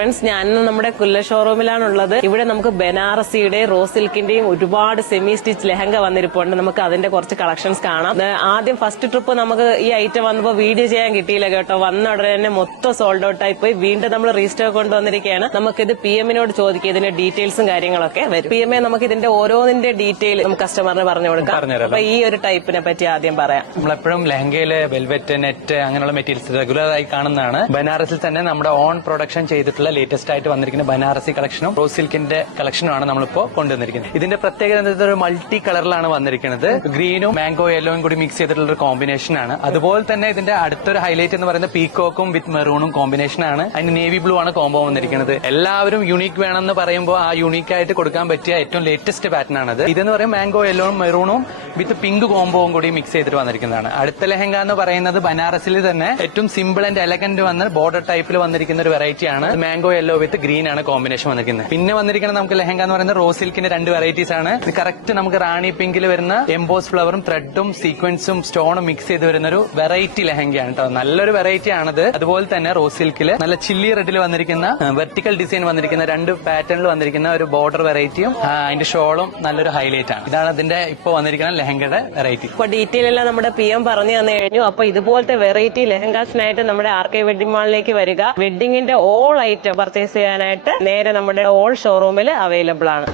Friends, ഞാൻ നമ്മുടെ കുല്ല ഷോറൂമിലാണുള്ളത്. ഇവിടെ നമുക്ക് ബനാറസിയുടെ റോസ് സിൽക്കിന്റെയും ഒരുപാട് സെമി സ്റ്റിച്ച് ലെഹങ്ക വന്നിരിപ്പുണ്ട്. നമുക്ക് അതിന്റെ കുറച്ച് കളക്ഷൻസ് കാണാം. ആദ്യം ഫസ്റ്റ് ട്രിപ്പ് നമുക്ക് ഈ ഐറ്റം വന്നപ്പോൾ വീഡിയോ ചെയ്യാൻ കിട്ടിയില്ല കേട്ടോ. വന്ന ഉടനെ തന്നെ മൊത്തം സോൾഡ് ഔട്ട് ആയി പോയി. വീണ്ടും നമ്മൾ റീസ്റ്റോക്ക് കൊണ്ടുവന്നിരിക്കുകയാണ്. നമുക്കിത് PM-നോട് ചോദിക്കുക, ഇതിന്റെ ഡീറ്റെയിൽസും കാര്യങ്ങളൊക്കെ വരും. PM നമുക്ക് ഇതിന്റെ ഓരോന്നിന്റെ ഡീറ്റെയിൽ നമുക്ക് കസ്റ്റമറിന് പറഞ്ഞു കൊടുക്കാം. അപ്പൊ ഈ ഒരു ടൈപ്പിനെ പറ്റി ആദ്യം പറയാം. നമ്മളെപ്പോഴും ലെഹങ്കയില് വെൽവെറ്റ്, നെറ്റ് അങ്ങനെയുള്ള മെറ്റീരിയൽസ് റെഗുലർ ആയി കാണുന്നതാണ്. ബനാറസിൽ തന്നെ നമ്മുടെ ഓൺ പ്രൊഡക്ഷൻ ചെയ്തിട്ടുള്ള ലേറ്റസ്റ്റ് ആയിട്ട് വന്നിരിക്കുന്ന ബനാറസി കളക്ഷനും റോസ് സിൽക്കിന്റെ കളക്ഷനുമാണ് നമ്മളിപ്പോ കൊണ്ടുവന്നിരിക്കുന്നത്. ഇതിന്റെ പ്രത്യേകത ഒരു മൾട്ടി കളറിലാണ് വന്നിരിക്കുന്നത്. ഗ്രീനും മാംഗോ യെല്ലോയും കൂടി മിക്സ് ചെയ്തിട്ടുള്ള ഒരു കോമ്പിനേഷൻ ആണ്. അതുപോലെ തന്നെ ഇതിന്റെ അടുത്തൊരു ഹൈലൈറ്റ് എന്ന് പറയുന്നത് പീക്കോക്കും വിത്ത് മെറൂണും കോമ്പിനേഷൻ ആണ്. അതിന് നേവി ബ്ലൂ ആണ് കോംബോ വന്നിരിക്കുന്നത്. എല്ലാവരും യൂണീക്ക് വേണമെന്ന് പറയുമ്പോൾ ആ യൂണീക്ക് ആയിട്ട് കൊടുക്കാൻ പറ്റിയ ഏറ്റവും ലേറ്റസ്റ്റ് പാറ്റേൺ ആണത്. ഇതെന്ന് പറയുമ്പോൾ മാംഗോ യെല്ലോയും മെറൂണും വിത്ത് പിങ്ക് കോംബോവും കൂടി മിക്സ് ചെയ്തിട്ട് വന്നിരിക്കുന്നതാണ്. അടുത്ത ലെഹങ്ക എന്ന് പറയുന്നത് ബനാറസിൽ തന്നെ ഏറ്റവും സിമ്പിൾ ആൻഡ് എലഗന്റ് വന്ന് ബോർഡർ ടൈപ്പിൽ വന്നിരിക്കുന്ന ഒരു വെറൈറ്റി ആണ്. മാംഗോ യെല്ലോ വിത്ത് ഗ്രീൻ ആണ് കോമ്പിനേഷൻ വന്നിരിക്കുന്നത്. പിന്നെ വന്നിരിക്കുന്നത് നമുക്ക് ലെഹങ്ക എന്ന് പറയുന്നത് റോസ് സിൽക്കിന്റെ 2 വെറൈറ്റീസ് ആണ്. ഇത് കറക്റ്റ് നമുക്ക് റാണി പിങ്കിൽ വരുന്ന എംബോസ് ഫ്ലവറും ത്രെഡും സീക്വൻസും സ്റ്റോണും മിക്സ് ചെയ്ത് വരുന്ന ഒരു വെറൈറ്റി ലെഹങ്കയാണ് കേട്ടോ. നല്ലൊരു വെറൈറ്റി ആണത്. അതുപോലെ തന്നെ റോസ് സിൽക്കിൽ നല്ല ചില്ലി റെഡിൽ വന്നിരിക്കുന്ന വെർട്ടിക്കൽ ഡിസൈൻ വന്നിരിക്കുന്ന 2 പാറ്റേണിൽ വന്നിരിക്കുന്ന ഒരു ബോർഡർ വെറൈറ്റിയും അതിന്റെ ഷോളും നല്ലൊരു ഹൈലൈറ്റ് ആണ്. ഇതാണ് അതിന്റെ ഇപ്പോൾ വന്നിരിക്കുന്ന ലെഹങ്കയുടെ വെറൈറ്റി. ഇപ്പൊ ഡീറ്റെയിൽ എല്ലാം നമ്മുടെ PM പറഞ്ഞു തന്നു കഴിഞ്ഞു. അപ്പൊ ഇതുപോലത്തെ വെറൈറ്റി ലെഹങ്കാസിനായിട്ട് നമ്മുടെ RK വെഡിംഗ് മാളിലേക്ക് വരിക. വെഡിങ്ങിന്റെ ഓൾ ഐറ്റം പർച്ചേസ് ചെയ്യാനായിട്ട് നേരെ നമ്മുടെ ഓൾ ഷോറൂമിൽ അവൈലബിൾ ആണ്.